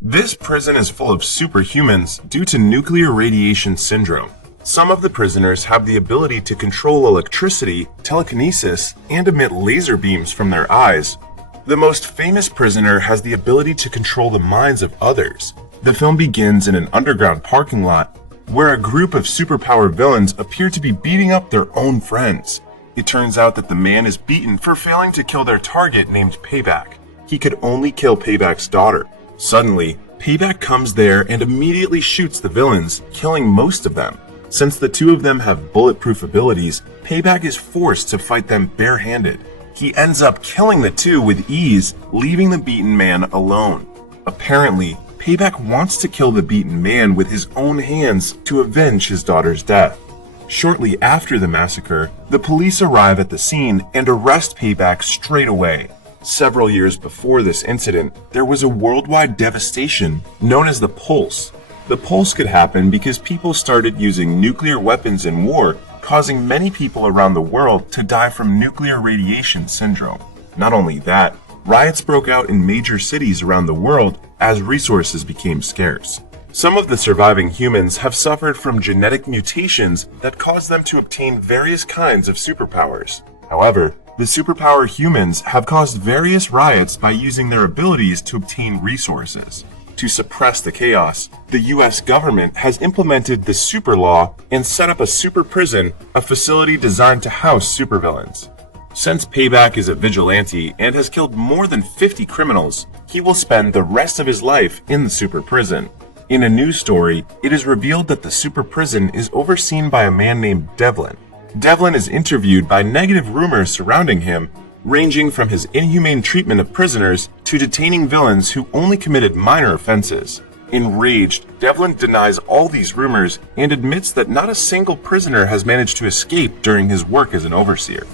This prison is full of superhumans due to nuclear radiation syndrome. Some of the prisoners have the ability to control electricity, telekinesis, and emit laser beams from their eyes. The most famous prisoner has the ability to control the minds of others. The film begins in an underground parking lot where a group of superpower villains appear to be beating up their own friends. It turns out that the man is beaten for failing to kill their target named Payback. He could only kill Payback's daughter. Suddenly, Payback comes there and immediately shoots the villains, killing most of them. Since the two of them have bulletproof abilities, Payback is forced to fight them barehanded. He ends up killing the two with ease, leaving the beaten man alone. Apparently, Payback wants to kill the beaten man with his own hands to avenge his daughter's death. Shortly after the massacre, the police arrive at the scene and arrest Payback straight away. Several years before this incident, there was a worldwide devastation known as the Pulse. The Pulse could happen because people started using nuclear weapons in war, causing many people around the world to die from nuclear radiation syndrome. Not only that, riots broke out in major cities around the world as resources became scarce. Some of the surviving humans have suffered from genetic mutations that cause them to obtain various kinds of superpowers. However, the superpower humans have caused various riots by using their abilities to obtain resources. To suppress the chaos, the US government has implemented the super law and set up a super prison, a facility designed to house supervillains. Since Payback is a vigilante and has killed more than 50 criminals, he will spend the rest of his life in the super prison. In a news story, it is revealed that the super prison is overseen by a man named Devlin. Devlin is interviewed by negative rumors surrounding him, ranging from his inhumane treatment of prisoners to detaining villains who only committed minor offenses. Enraged, Devlin denies all these rumors and admits that not a single prisoner has managed to escape during his work as an overseer.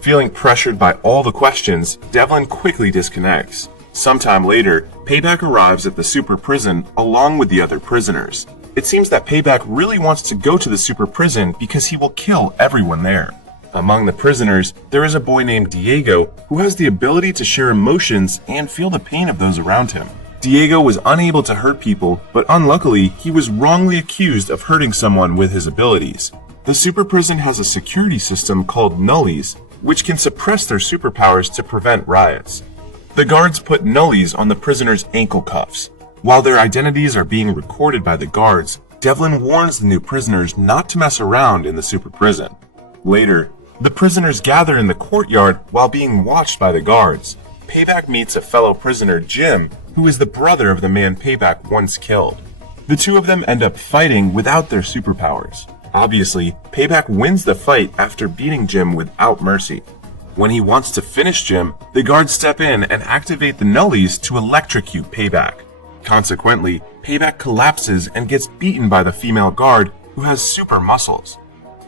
Feeling pressured by all the questions, Devlin quickly disconnects. Sometime later, Payback arrives at the super prison along with the other prisoners. It seems that Payback really wants to go to the super prison because he will kill everyone there. Among the prisoners, there is a boy named Diego who has the ability to share emotions and feel the pain of those around him. Diego was unable to hurt people, but unluckily, he was wrongly accused of hurting someone with his abilities. The super prison has a security system called Nullies, which can suppress their superpowers to prevent riots. The guards put Nullies on the prisoners' ankle cuffs. While their identities are being recorded by the guards, Devlin warns the new prisoners not to mess around in the super prison. Later, the prisoners gather in the courtyard while being watched by the guards. Payback meets a fellow prisoner, Jim, who is the brother of the man Payback once killed. The two of them end up fighting without their superpowers. Obviously, Payback wins the fight after beating Jim without mercy. When he wants to finish Jim, the guards step in and activate the Nullies to electrocute Payback. Consequently, Payback collapses and gets beaten by the female guard who has super muscles.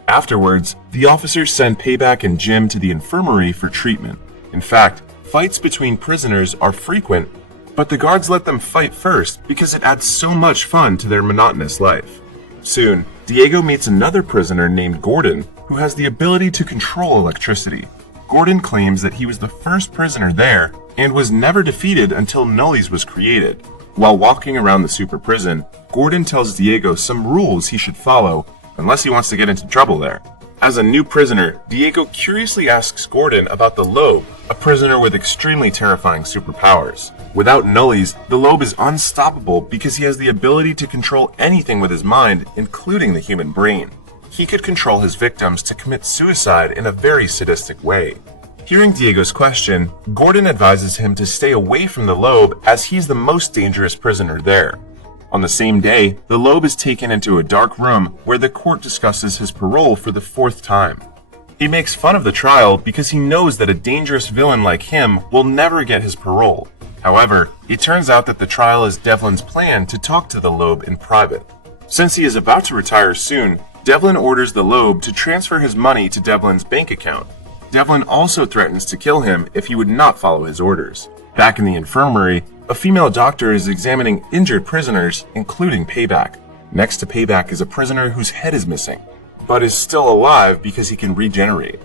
Afterwards, the officers send Payback and Jim to the infirmary for treatment. In fact, fights between prisoners are frequent, but the guards let them fight first because it adds so much fun to their monotonous life. Soon, Diego meets another prisoner named Gordon who has the ability to control electricity. Gordon claims that he was the first prisoner there and was never defeated until Nullies was created. While walking around the super prison, Gordon tells Diego some rules he should follow unless he wants to get into trouble there. As a new prisoner, Diego curiously asks Gordon about the Lobe, a prisoner with extremely terrifying superpowers. Without Nullies, the Lobe is unstoppable because he has the ability to control anything with his mind, including the human brain. He could control his victims to commit suicide in a very sadistic way. Hearing Diego's question, Gordon advises him to stay away from the Lobe as he's the most dangerous prisoner there. On the same day, the Lobe is taken into a dark room where the court discusses his parole for the 4th time. He makes fun of the trial because he knows that a dangerous villain like him will never get his parole. However, it turns out that the trial is Devlin's plan to talk to the Lobe in private. Since he is about to retire soon, Devlin orders the Lobe to transfer his money to Devlin's bank account. Devlin also threatens to kill him if he would not follow his orders. Back in the infirmary, a female doctor is examining injured prisoners, including Payback. Next to Payback is a prisoner whose head is missing, but is still alive because he can regenerate.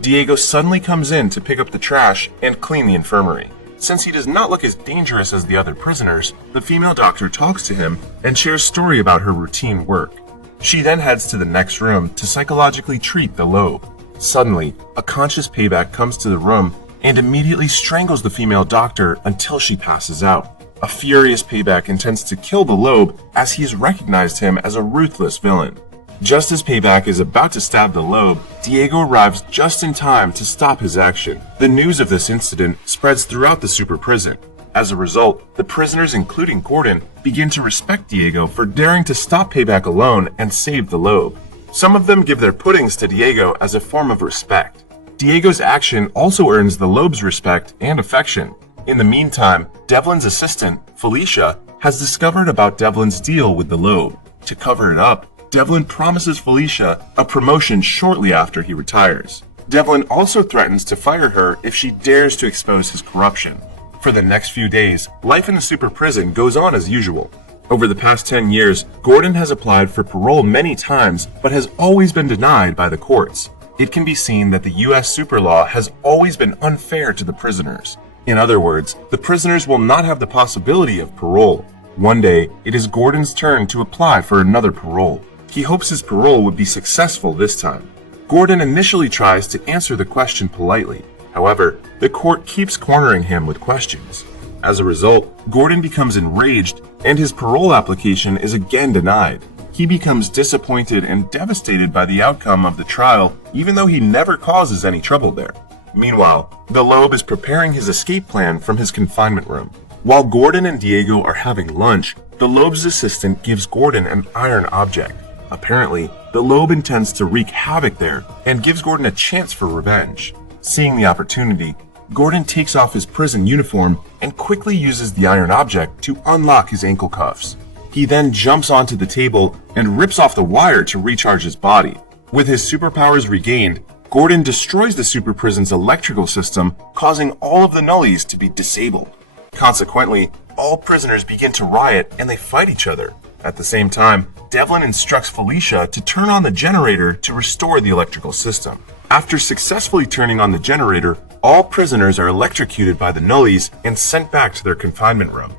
Diego suddenly comes in to pick up the trash and clean the infirmary. Since he does not look as dangerous as the other prisoners, the female doctor talks to him and shares story about her routine work. She then heads to the next room to psychologically treat the lobe. Suddenly, a conscious Payback comes to the room and immediately strangles the female doctor until she passes out. A furious Payback intends to kill the lobe as he has recognized him as a ruthless villain. Just as Payback is about to stab the lobe, Diego arrives just in time to stop his action. The news of this incident spreads throughout the super prison. As a result, the prisoners, including Gordon, begin to respect Diego for daring to stop Payback alone and save the lobe. Some of them give their puddings to Diego as a form of respect. Diego's action also earns the lobe's respect and affection. In the meantime, Devlin's assistant, Felicia, has discovered about Devlin's deal with the lobe. To cover it up, Devlin promises Felicia a promotion shortly after he retires. Devlin also threatens to fire her if she dares to expose his corruption. For the next few days, life in the super prison goes on as usual. Over the past 10 years, Gordon has applied for parole many times, but has always been denied by the courts. It can be seen that the US super law has always been unfair to the prisoners. In other words, the prisoners will not have the possibility of parole. One day, it is Gordon's turn to apply for another parole. He hopes his parole would be successful this time. Gordon initially tries to answer the question politely. However, the court keeps cornering him with questions. As a result, Gordon becomes enraged and his parole application is again denied. He becomes disappointed and devastated by the outcome of the trial, even though he never causes any trouble there. Meanwhile, the lobe is preparing his escape plan from his confinement room. While Gordon and Diego are having lunch, the lobe's assistant gives Gordon an iron object. Apparently, the lobe intends to wreak havoc there and gives Gordon a chance for revenge. Seeing the opportunity, Gordon takes off his prison uniform and quickly uses the iron object to unlock his ankle cuffs. He then jumps onto the table and rips off the wire to recharge his body. With his superpowers regained, Gordon destroys the super prison's electrical system, causing all of the nullies to be disabled. Consequently, all prisoners begin to riot and they fight each other. At the same time, Devlin instructs Felicia to turn on the generator to restore the electrical system. After successfully turning on the generator, all prisoners are electrocuted by the nullies and sent back to their confinement room.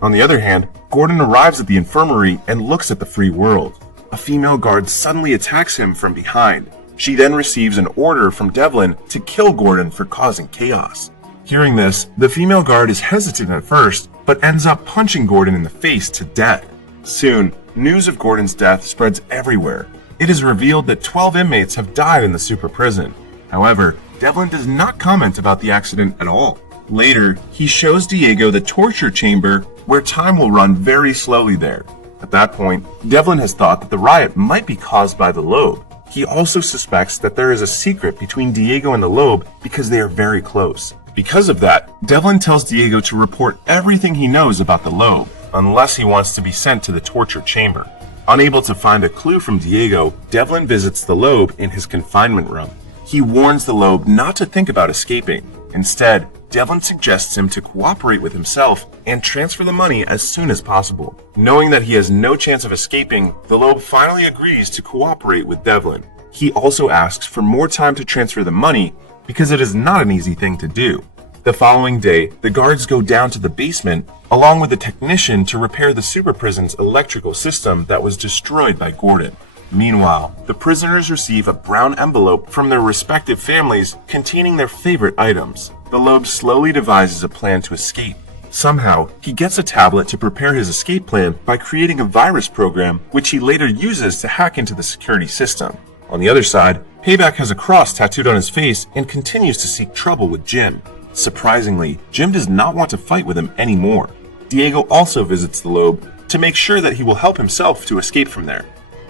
On the other hand, Gordon arrives at the infirmary and looks at the free world. A female guard suddenly attacks him from behind. She then receives an order from Devlin to kill Gordon for causing chaos. Hearing this, the female guard is hesitant at first, but ends up punching Gordon in the face to death. Soon, news of Gordon's death spreads everywhere. It is revealed that 12 inmates have died in the super prison. However, Devlin does not comment about the accident at all. Later, he shows Diego the torture chamber where time will run very slowly there. At that point, Devlin has thought that the riot might be caused by the lobe. He also suspects that there is a secret between Diego and the lobe because they are very close. Because of that, Devlin tells Diego to report everything he knows about the lobe, unless he wants to be sent to the torture chamber. Unable to find a clue from Diego, Devlin visits the lobe in his confinement room. He warns the lobe not to think about escaping. Instead, Devlin suggests him to cooperate with himself and transfer the money as soon as possible. Knowing that he has no chance of escaping, the lobe finally agrees to cooperate with Devlin. He also asks for more time to transfer the money because it is not an easy thing to do. The following day, the guards go down to the basement along with a technician to repair the super prison's electrical system that was destroyed by Gordon. Meanwhile, the prisoners receive a brown envelope from their respective families containing their favorite items. The lobe slowly devises a plan to escape. Somehow, he gets a tablet to prepare his escape plan by creating a virus program which he later uses to hack into the security system. On the other side, Payback has a cross tattooed on his face and continues to seek trouble with Jim. Surprisingly, Jim does not want to fight with him anymore. Diego also visits the lobe to make sure that he will help himself to escape from there.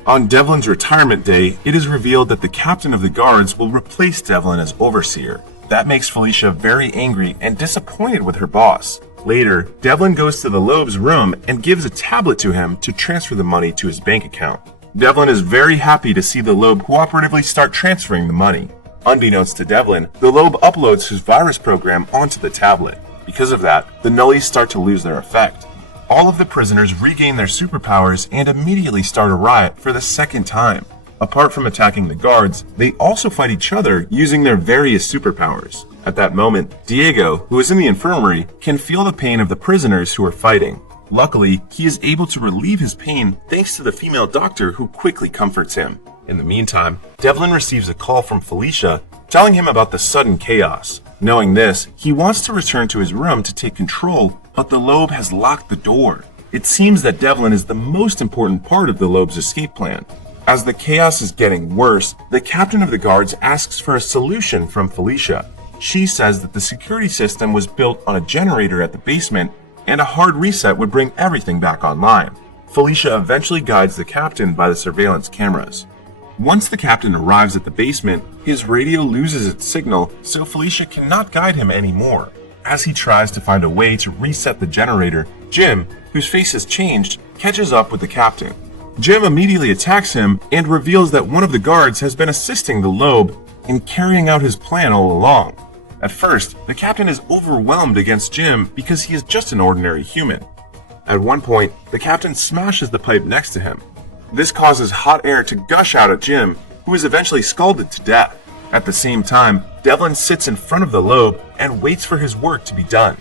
On Devlin's retirement day, it is revealed that the captain of the guards will replace Devlin as overseer. That makes Felicia very angry and disappointed with her boss. Later, Devlin goes to the lobe's room and gives a tablet to him to transfer the money to his bank account. Devlin is very happy to see the lobe cooperatively start transferring the money. Unbeknownst to Devlin, the lobe uploads his virus program onto the tablet. Because of that, the nullies start to lose their effect. All of the prisoners regain their superpowers and immediately start a riot for the second time. Apart from attacking the guards, they also fight each other using their various superpowers. At that moment, Diego, who is in the infirmary, can feel the pain of the prisoners who are fighting. Luckily, he is able to relieve his pain thanks to the female doctor who quickly comforts him. In the meantime, Devlin receives a call from Felicia telling him about the sudden chaos. Knowing this, he wants to return to his room to take control, but the Lobe has locked the door. It seems that Devlin is the most important part of the Lobe's escape plan. As the chaos is getting worse, the captain of the guards asks for a solution from Felicia. She says that the security system was built on a generator at the basement, and a hard reset would bring everything back online. Felicia eventually guides the captain by the surveillance cameras. Once the captain arrives at the basement, his radio loses its signal, so Felicia cannot guide him anymore. As he tries to find a way to reset the generator, Jim, whose face has changed, catches up with the captain. Jim immediately attacks him and reveals that one of the guards has been assisting the Lobe in carrying out his plan all along. At first, the captain is overwhelmed against Jim because he is just an ordinary human. At one point, the captain smashes the pipe next to him. This causes hot air to gush out at Jim, who is eventually scalded to death. At the same time, Devlin sits in front of the Lobe and waits for his work to be done.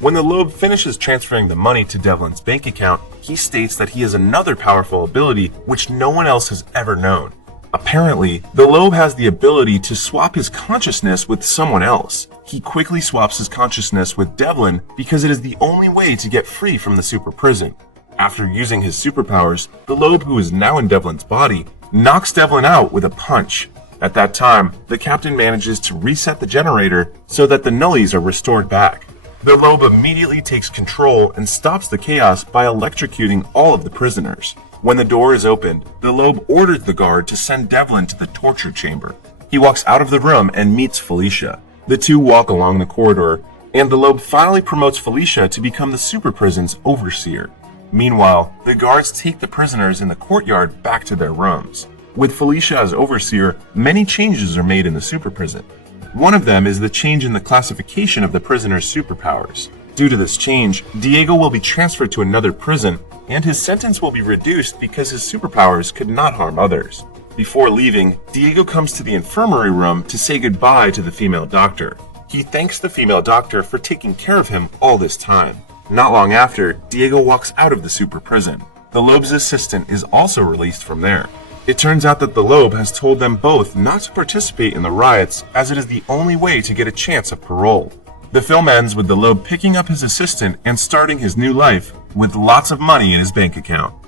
When the Lobe finishes transferring the money to Devlin's bank account, he states that he has another powerful ability which no one else has ever known. Apparently, the Lobe has the ability to swap his consciousness with someone else. He quickly swaps his consciousness with Devlin because it is the only way to get free from the super prison. After using his superpowers, the Lobe, who is now in Devlin's body, knocks Devlin out with a punch. At that time, the captain manages to reset the generator so that the nullies are restored back. The Lobe immediately takes control and stops the chaos by electrocuting all of the prisoners. When the door is opened, the Lobe orders the guard to send Devlin to the torture chamber. He walks out of the room and meets Felicia. The two walk along the corridor, and the Lobe finally promotes Felicia to become the super prison's overseer. Meanwhile, the guards take the prisoners in the courtyard back to their rooms. With Felicia as overseer, many changes are made in the super prison. One of them is the change in the classification of the prisoner's superpowers. Due to this change, Diego will be transferred to another prison, and his sentence will be reduced because his superpowers could not harm others. Before leaving, Diego comes to the infirmary room to say goodbye to the female doctor. He thanks the female doctor for taking care of him all this time. Not long after, Diego walks out of the super prison. The Lobe's assistant is also released from there. It turns out that the Lobe has told them both not to participate in the riots, as it is the only way to get a chance of parole. The film ends with the Lobe picking up his assistant and starting his new life with lots of money in his bank account.